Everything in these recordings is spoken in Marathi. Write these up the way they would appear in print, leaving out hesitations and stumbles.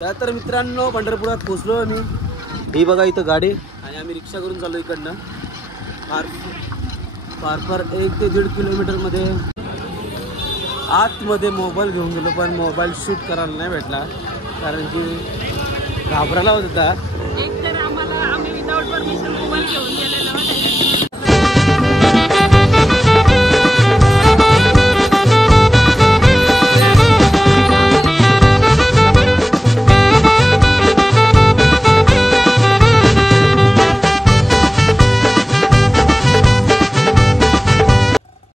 तर मित्रांनो पंढरपुरात पोहोचलो आम्ही। ही बघा इथं गाडी आणि आम्ही रिक्षा करून चाललो इकडनं। फार 1 ते 1.5 किलोमीटर मध्ये आतमध्ये मोबाईल घेऊन गेलो, पण मोबाईल शूट करायला नाही भेटला कारण की घाबरायला होता। एक तर आम्ही विदाउट परमिशन मोबाईल घेऊन गेलेलो होतो।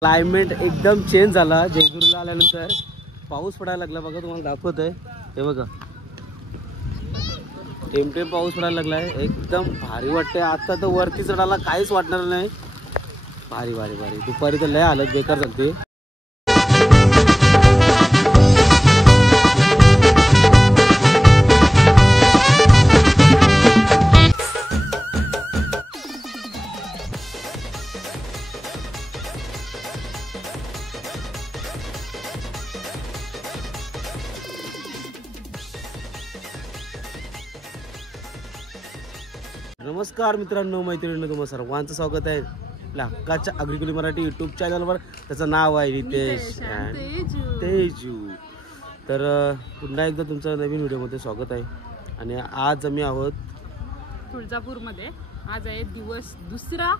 क्लायमेट एकदम चेंज झाला। जयगुरूला आल्यानंतर पाऊस पडायला लागला बघा, तुम्हाला दाखवत आहे हे बघा, टेमटेम पाऊस पडायला लागलाय। एकदम भारी वाटते। आता तर वरती चढायला काहीच वाटणार नाही। भारी भारी भारी दुपारी तर लय हालत बेकार झालती। नमस्कार मित्रांनो, मैत्रिणींनो, तुम्हा सर्वांचं स्वागत आहे आपल्या हक्काच्या अग्रिकुली मराठी यूट्यूब चॅनलवर। त्याचं नाव आहे रितेश तेजू। तर पुन्हा एकदा तुमचं नवीन व्हिडिओमध्ये स्वागत आहे। आणि आज आम्ही आहोत तुळजापूरमध्ये। आज आहे दिवस दुसरा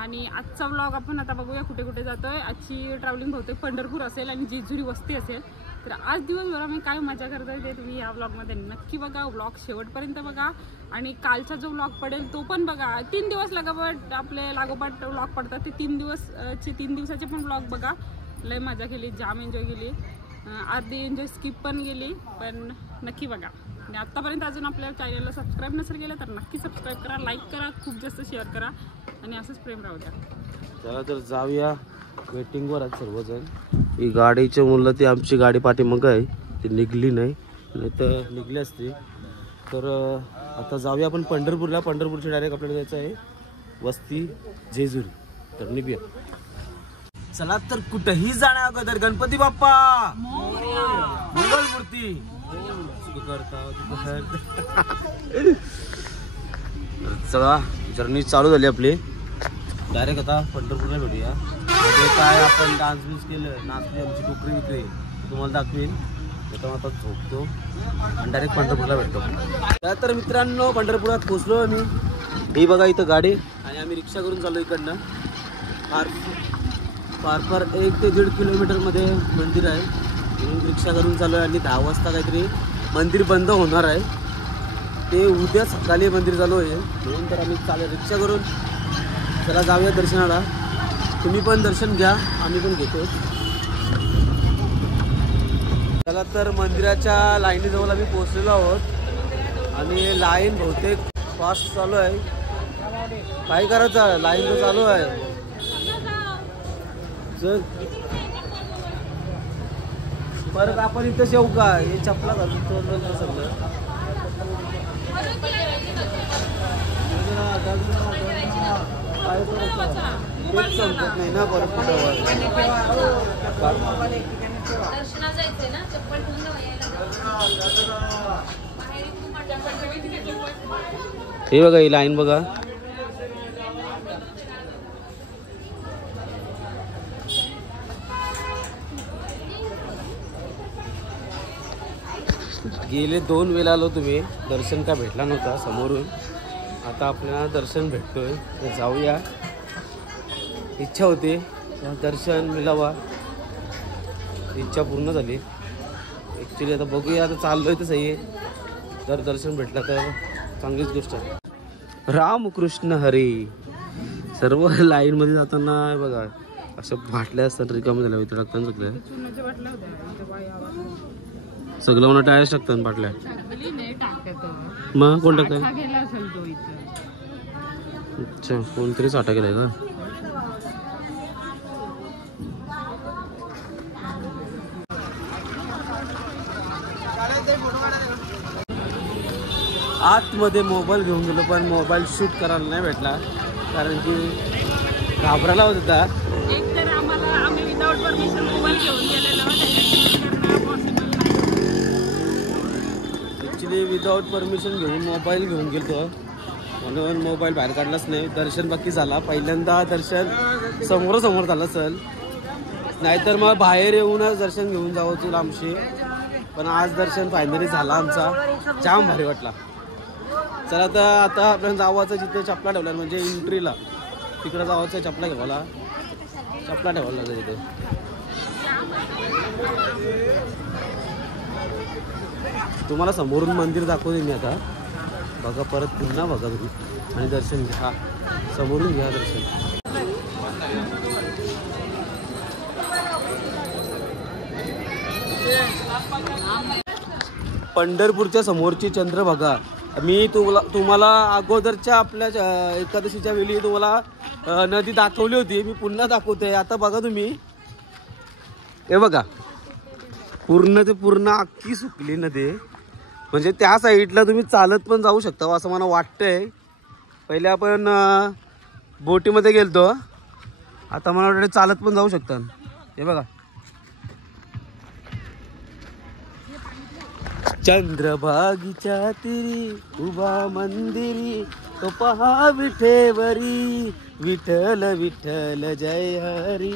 आणि आजचा व्लॉग आपण आता बघूया कुठे कुठे जातोय। आजची ट्रॅव्हलिंग बहुतेक पंढरपूर असेल आणि जेजुरी वस्ती असेल। तर आज दिवसभर आम्ही काय मजा करतोय ते तुम्ही या व्लॉगमध्ये नक्की बघा। व्लॉग शेवटपर्यंत बघा आणि कालचा जो व्लॉग पडेल तो पण बघा। 3 दिवस लागोपाठ व्लॉग पडतात, ते 3 दिवसाचे पण व्लॉग बघा। लय मजा केली, जाम एन्जॉय केली, अर्धी एन्जॉय स्किप पण गेली, पण नक्की बघा। आणि आत्तापर्यंत अजून आपल्या चॅनलला सबस्क्राईब नसेल केलं तर नक्की सबस्क्राईब करा, लाईक करा, खूप जास्त शेअर करा आणि असंच प्रेम राहू द्या। चला तर जाऊया, वेटिंगवर आहेत सर्वजण। ही गाडीचे मुलं, ती आमची गाडी पाठीमागं आहे, ती निघली नाही तर निघली असती। तर आता जाऊया आपण पंढरपूरला। पंढरपूरची डायरेक्ट आपल्याला जायचं आहे वस्ती जेजुरी। तर निघूया। चला तर कुठेही जाण्या अगोदर गणपती बाप्पा मंगलमूर्ती चला, जर्नी चालू झाली आपली। डायरेक्ट आता पंढरपूरला भेटूया। ते काय आपण डान्स बिन्स केलं, नाचली, आमची डोकरी विक्री तुम्हाला दाखवीन। आता झोपतो आणि डायरेक्ट पंढरपूरला भेटतो। तर मित्रांनो पंढरपुरात पोहोचलो आम्ही। ही बघा इथं गाडी आणि आम्ही रिक्षा करून चाललो इकडनं। फार 1 ते 1.5 किलोमीटर मध्ये मंदिर आहे, म्हणून रिक्षा करून चालू आहे। आणि 10 वाजता काहीतरी मंदिर बंद होणार आहे, ते उद्या सकाळी मंदिर चालू आहे, म्हणून तर आम्ही चालू रिक्षा करून। चला जाऊया दर्शनाला, तुम्ही पण दर्शन घ्या, आम्ही पण घेतो। चला तर मंदिराच्या लाईनीजवळ आम्ही पोहोचलेलो आहोत आणि लाईन बहुतेक फास्ट चालू आहे। काय करायचं, लाईन तर चालू आहे। चल परत आपण इथं येऊ का, हे चपला घालून सगळं समजत नाही ना। परत हे बघा, ही लाईन बघा। गेले 2 वेळा आलो, तुम्ही दर्शन का भेटला नव्हता समोरून। आता आपल्याला दर्शन भेटतोय, तर जाऊया। इच्छा होती दर्शन मिळावा, इच्छा पूर्ण झाली ॲक्च्युली। आता बघूया, आता चाललोय तर सही आहे। जर दर्शन भेटला तर चांगलीच गोष्ट आहे। रामकृष्ण हरी। सर्व लाईनमध्ये जाताना बघा अशा बाटल्या असतात, रिकामी झाल्या इथं टाकतात सगळं मला टायर्स टाकतात बाटल्या। मग कोण टाकतात? अच्छा, कोणतरी साठा गेलाय का? आतमध्ये मोबाईल घेऊन गेलो, पण मोबाईल शूट करायला नाही भेटला कारण की घाबरायला होता। एक तर आम्ही विदाउट परमिशन मोबाईल घेऊन गेलेलो होतो। ॲक्च्युली विदाऊट परमिशन घेऊन मोबाईल घेऊन गेलो म्हणून मोबाईल बाहेर काढलाच नाही. दर्शन बाकी झाला. पहिल्यांदा दर्शन समोरासमोर झालं चल, नाहीतर मग बाहेर येऊनच दर्शन घेऊन जावं तू लांबशी. पण आज दर्शन फायनली झाला आमचा, जाम भारी वाटला. चला तर आता आपण जावाचं जिथे चपला ठेवला म्हणजे एंट्रीला तिकडं जावाचं चपला ठेवायला लागेल तिथे. तुम्हाला समोरून मंदिर दाखवते मी आता, बघा परत पुन्हा बघा तुम्ही आणि दर्शन घ्या, समोरून घ्या दर्शन. पंढरपूरच्या समोरची चंद्रभागा मी तुम्हाला अगोदरच्या आपल्या एकादशीच्या वेळी तुम्हाला नदी दाखवली होती, मी पुन्हा दाखवते. आता बघा तुम्ही, हे बघा पूर्ण ते पूर्ण अख्खी सुकली नदी. म्हणजे त्या साईडला तुम्ही चालत पण जाऊ शकता असं मला वाटतंय. पहिले आपण बोटीमध्ये गेलतो, आता मला वाटतं चालत पण जाऊ शकता. हे बघा चंद्रभागीच्या तिरी उभा मंदिरी तो पहा विठेवरी, विठ्ठल विठ्ठल जय हरी,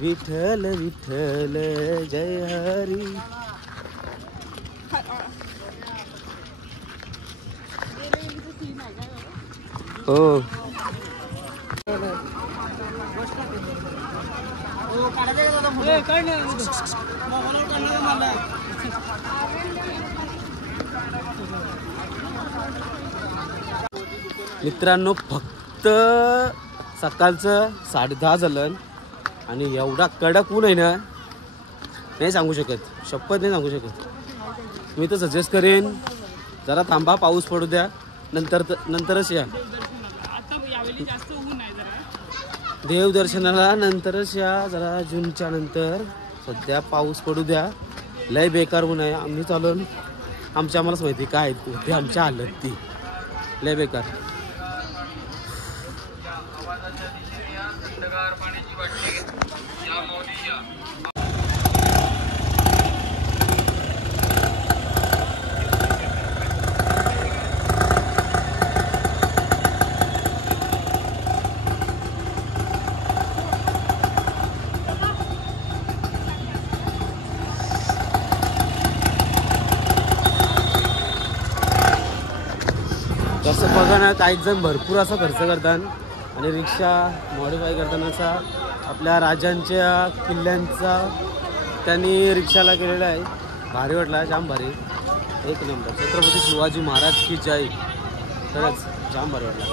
विठ्ठल विठ्ठल जय हरी. हो मित्रांनो, फक्त सकाळचं 10:30 झालं आणि एवढा कडक ऊन आहे ना, नाही सांगू शकत, शपथ नाही सांगू शकत. मी तर सजेस्ट करेन जरा थांबा, पाऊस पडू द्या, नंतरच या देवदर्शनाला, नंतरच या जरा जूनच्या नंतर. सध्या पाऊस पडू द्या, लय बेकार ऊन आहे. आम्ही चालून आम्हालाच माहिती काय होती आमच्या हालत, ती लय बेकार. तसं बघा ना, काही जण भरपूर असा खर्च करतात आणि रिक्षा मॉडिफाय करतानाचा आपल्या राजांच्या किल्ल्यांचा त्यांनी रिक्षाला केलेला आहे. भारी वाटला, जाम भारी, एक नंबर. छत्रपती शिवाजी महाराज की जय. खरंच जाम भारी वाटला.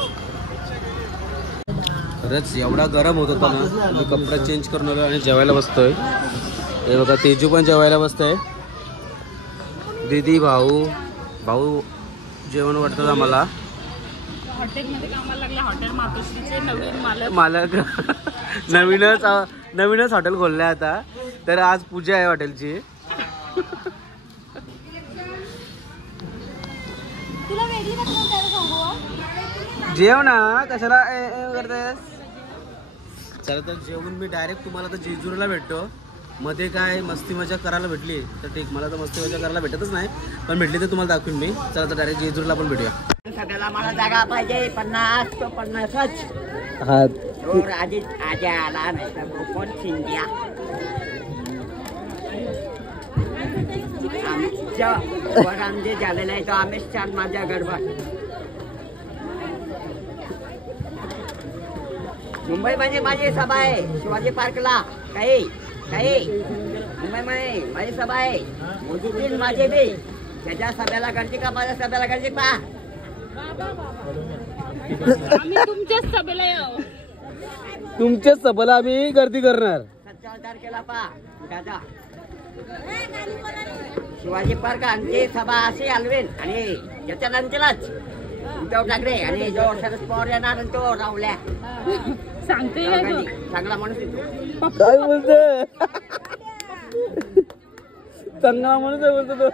खरंच एवढा गरम होत होता ना, मी कपडा चेंज करून आलो आणि जेवायला बसतोय. हे बघा तेजू पण जेवायला बसतोय. दीदी भाऊ जेवण वाटतं आम्हाला. हॉटेलमध्ये कामाला लागले, हॉटेल मातोश्रीचे नवीन मालक नवीनच हॉटेल खोललंय आता. तर आज पूजा आहे हॉटेलची. जेव ना, कशाला करतेस. चला तर जेवून मी डायरेक्ट तुम्हाला तर जेजुरीला भेटतो. मध्ये काय मस्ती मजा करायला भेटली तर ठीक, मला तर मस्ती मजा करायला भेटतच नाही, पण भेटली तर तुम्हाला दाखवीन मी. चला तर डायरेक्ट जेजुरीला पण भेटूया. सगळ्याला मला जागा पाहिजे, 50 तो 50च. हा आजी आला नाही तर कोण शिंद्या. आमच्या आमचे झालेलं आहे तो आम्हीच छान माझ्या गडबड. मुंबईमध्ये माझी सभा आहे, शिवाजी पार्कला. काही मुंबईमध्ये माझी सभा आहे, मोदीची माझे बी. त्याच्या सभेला गर्दी का, माझ्या सभेला गर्दी पा. आम्ही तुमच्याच सभेला येऊ, तुमच्याच सभेला आम्ही गर्दी करणार. 27 तारखेला पा दादा शिवाजी पार्क आणि सभा अशी हलवेन. आणि त्याच्यानंतरच उद्धव ठाकरे आणि जो शरद पवार येणार आणि तो रावल्या सांगते चांगला माणूस येतो. काय बोलतोय, चांगला माणूस आहे बोलतो तो.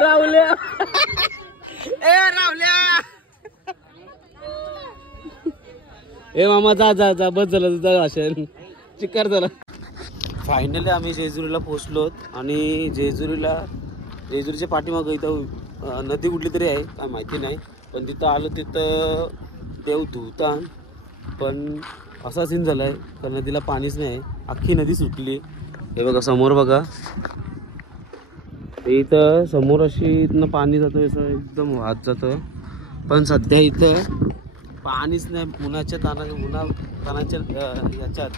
रावल्या रावल्या. ए मामा जा जा जा, बस झालं तुझा भाषण, चिक्कार झाला. फायनली आम्ही जेजुरीला पोहोचलो आणि जेजुरीच्या पाठीमागं इथं नदी कुठली तरी आहे काय माहिती नाही, पण तिथं आलं तिथं देव धुतान, पण असा सीन झाला आहे तर नदीला पाणीच नाही, अख्खी नदी सुटली. हे बघा समोर बघा, इथं समोर अशी इथनं पाणी जातं असं एकदम वाहत जातं, पण सध्या इथं पाणीच नाही. उन्हाच्या तानाच्या याच्यात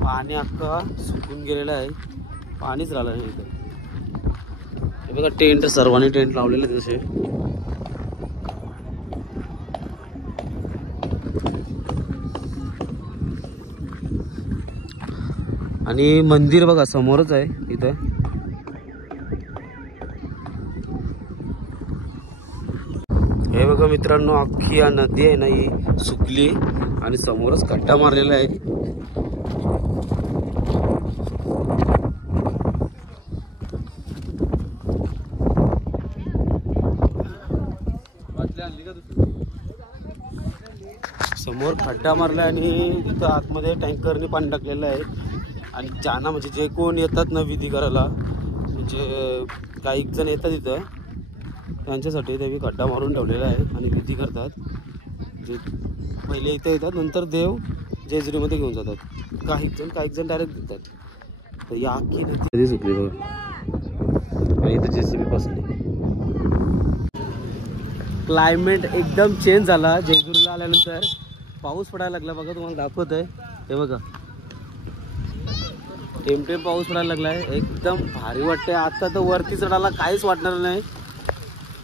पाणी अख्खं सुकून गेलेलं आहे, पाणीच राहिलं नाही इथं. हे बघा टेंट, सर्वांनी टेंट लावलेले तसे. आणि मंदिर बघा समोरच आहे इथं. हे बघा मित्रांनो, अख्खी नदी आहे ना ही सुकली आणि समोरच खड्डा मारलेला आहे. समोर खड्डा मारला आणि तिथं आतमध्ये टँकरने पाणी टाकलेलं आहे. आणि ज्यांना म्हणजे जे कोण येतात ना विधी करायला, म्हणजे काही जण येतात इथं, त्यांच्यासाठी ते खड्डा मारून ठेवलेला आहे आणि विधी करतात. जे पहिले इथं येतात, नंतर देव जेजुरीमध्ये घेऊन जातात. काही जण डायरेक्ट देतात. तर या अख्खी नदी सुकली बघा, आणि इथं JCB बसली. क्लायमेट एकदम चेंज झाला. जेजुरीला आल्यानंतर पाऊस पडायला लागला बघा, तुम्हाला दाखवत आहे. हे बघा टेमटेम पाऊस पडायला लागलाय, एकदम भारी वाटतंय. आता तर वरती चढायला काहीच वाटणार नाही.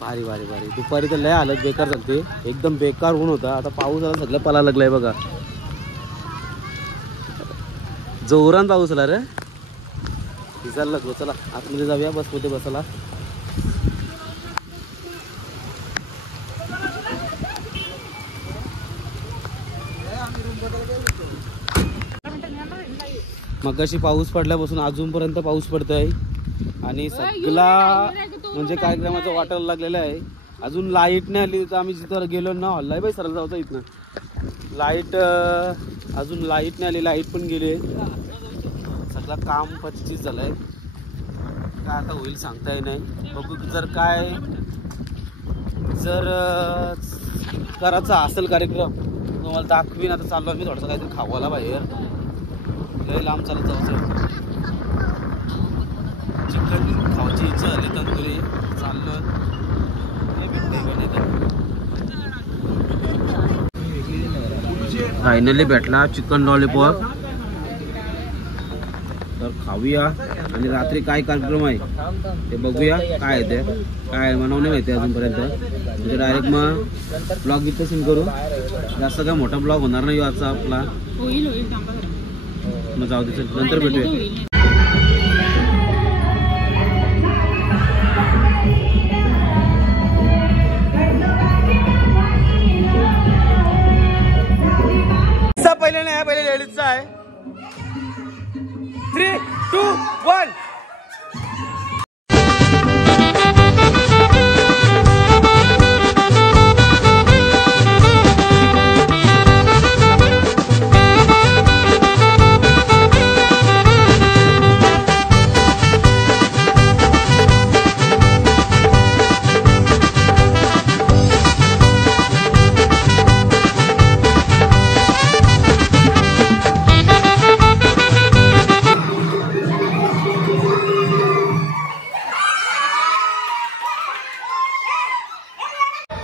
भारी भारी भारी. दुपारी तर लय हालत बेकार झालती, एकदम बेकार ऊन होता. आता पाऊस आला, सगळं पळायला लागलाय बघा, जोरान पाऊस आला रे. भिजायला लागलो. चला आतमध्ये जाऊया, बसमध्ये बसायला. मगाशी पाऊस पडल्यापासून अजूनपर्यंत पाऊस पडत आहे आणि सगळा म्हणजे कार्यक्रमाचं वाटायला लागलेलं आहे. अजून लाईट नाही आली, तर आम्ही जिथं गेलो ना हल्लाय बाई सरळ जाऊचा इथनं. लाईट अजून लाईट नाही आली, लाईट पण गेली. सगळं काम 25 झालं आहे. काय आता होईल सांगता येत नाही. बघू जर करायचा असेल कार्यक्रम तुम्हाला दाखवीन. आता चाललो आम्ही थोडंसं काहीतरी खावायला बाहेर, लय लांब चालत जायचं. चिकन खावायची इच्छा झाली, तंदुरी चाललो. फायनली भेटला चिकन लॉलीपॉप, तर खाऊया. आणि रात्री काय कार्यक्रम आहे ते बघूया. काय आहे ते काय बनवणे माहिती अजूनपर्यंत, म्हणजे डायरेक्ट मग ब्लॉग इथं सीन करू. जास्त काय मोठा ब्लॉग होणार नाही आजचा आपला. मग जाऊ दे, नंतर भेटूया. पहिले नाही, पहिले लेडीजचा आहे. 3, 2, 1.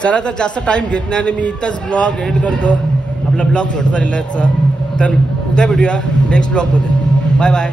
चला तर जास्त टाइम घेत नाही आणि मी इथंच ब्लॉग एंड करतो. आपला ब्लॉग छोटा झालेला आहे. तर उद्या भेटूया नेक्स्ट ब्लॉगमध्ये. Bye bye.